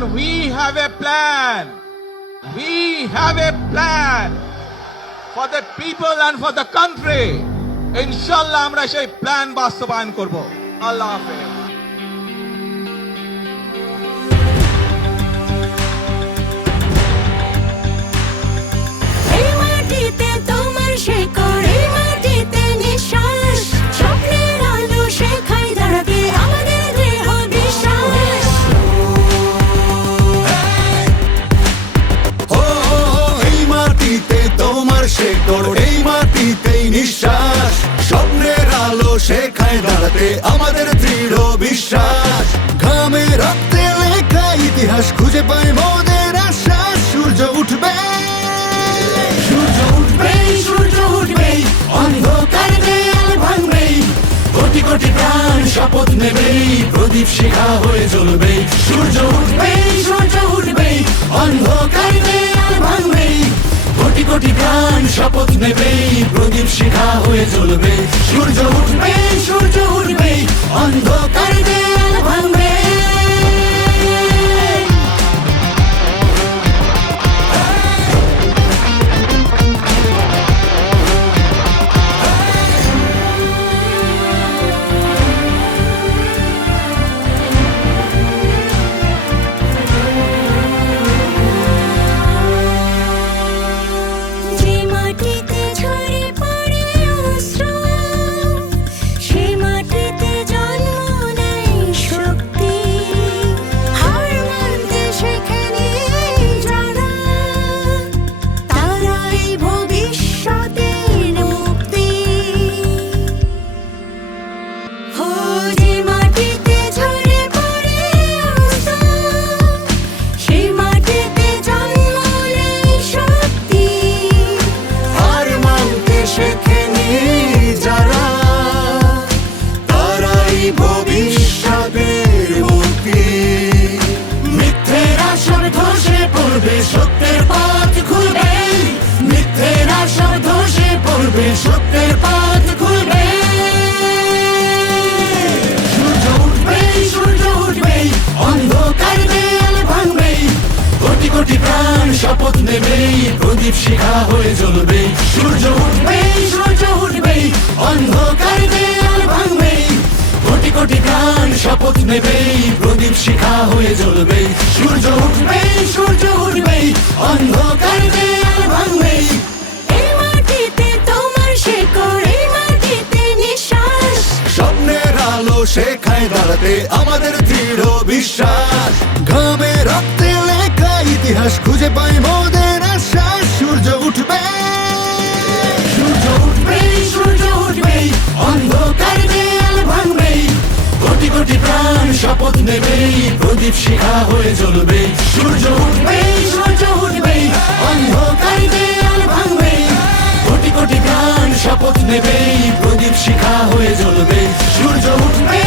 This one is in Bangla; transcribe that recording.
And we have a plan. We have a plan for the people and for the country. ইনশাল্লাহ আমরা সেই প্ল্যান বাস্তবায়ন করব আল্লাহ হাফেজ শেখায় দাঁড়াতে আমাদের দৃঢ় বিশ্বাস। ঘামে রক্তে লেখা ইতিহাস খুঁজে পাই মোদের আশ্বাস। সূর্য উঠবে। কোটি কোটি প্রাণ শপথ নেবে প্রদীপ শিখা হয়ে জ্বলবে সূর্য উঠবে সূর্য উঠবে অন্ধকার দেয়াল ভাঙবে কোটি কোটি প্রাণ শপথ নেবে হয়ে চলবে সূর্য উঠবে সূর্য উঠবে অন্ধকার দেয়াল সত্যের পথ খুলবে। সূর্য উঠবে সূর্য উঠবে অন্ধকার দেয়াল ভাঙবে কোটি কোটি প্রাণ শপথ নেবে প্রদীপ শিখা হয়ে জ্বলবে। সূর্য উঠবে সূর্য উঠবে অন্ধকার ভাঙবে কোটি কোটি প্রাণ শপথ নেবে প্রদীপ শিখা হয়ে জ্বলবে। সূর্য উঠবে সূর্য উঠবে অন্ধকার দেয়াল শেখায় দাঁড়াতে আমাদের দৃঢ় বিশ্বাস। ঘামে রক্তে লেখা ইতিহাস খুঁজে পাই মোদের আশ্বাস। সূর্য উঠবে। সূর্য উঠবে সূর্য উঠবে অন্ধকার দেয়াল ভাঙবে কোটি কোটি প্রাণ শপথ নেবে প্রদীপ শিখা হয়ে জ্বলবে। সূর্য উঠবে সূর্য উঠবে অন্ধকার দেয়াল ভাঙবে কোটি কোটি প্রাণ শপথ নেবে শিখা হয়ে জ্বলবে সূর্য উঠবে